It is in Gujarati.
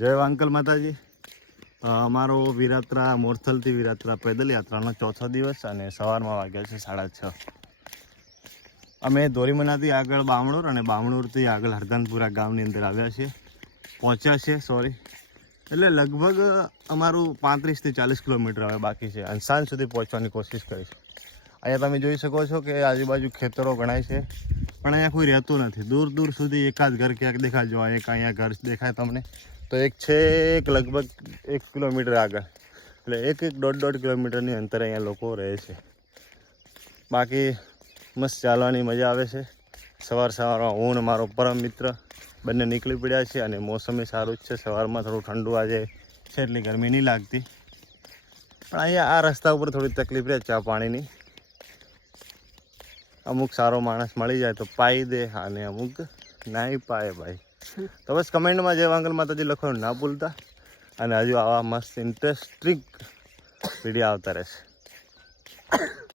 જય અંકલ માતાજી. અમારો વિરાત્રા મોરથલથી વિરાત્રા પેદલ યાત્રાનો ચોથો દિવસ અને સવારમાં વાગ્યા છે 6:30. અમે ધોરીમનાથી આગળ બામણોર અને બામણોરથી આગળ હરદાનપુરા ગામની અંદર આવ્યા છીએ, પહોંચ્યા છે એટલે લગભગ અમારું 35 થી 40 કિલોમીટર હવે બાકી છે અને સાંજ સુધી પહોંચવાની કોશિશ કરીશું. અહીંયા તમે જોઈ શકો છો કે આજુબાજુ ખેતરો ગણાય છે, પણ અહીંયા કોઈ રહેતું નથી. દૂર દૂર સુધી એકાદ ઘર ક્યાંક દેખાય. જો એક અહીંયા ઘર દેખાય તમને, તો એક છે લગભગ 1 કિલોમીટર આગળ, એટલે 1-1.5 કિલોમીટરની અંતરે અહીંયા લોકો રહે છે. બાકી મસ્ત ચાલવાની મજા આવે છે. સવારમાં હું અને મારો પરમ મિત્ર બંને નીકળી પડ્યા છે અને મોસમે સારું જ છે. સવારમાં થોડું ઠંડુ આજે છે એટલી ગરમી નહીં લાગતી, પણ અહીંયા આ રસ્તા ઉપર થોડી તકલીફ રહે ચા પાણીની. અમુક સારો માણસ મળી જાય તો પાઈ દે અને અમુક નાઈ પાય ભાઈ. તો બસ કમેન્ટમાં જય વાંગલ માતાજી લખવાનું ના ભૂલતા, અને હજુ આવા મસ્ત ઇન્ટરેસ્ટિંગ વિડીયો આવતા રહેશે.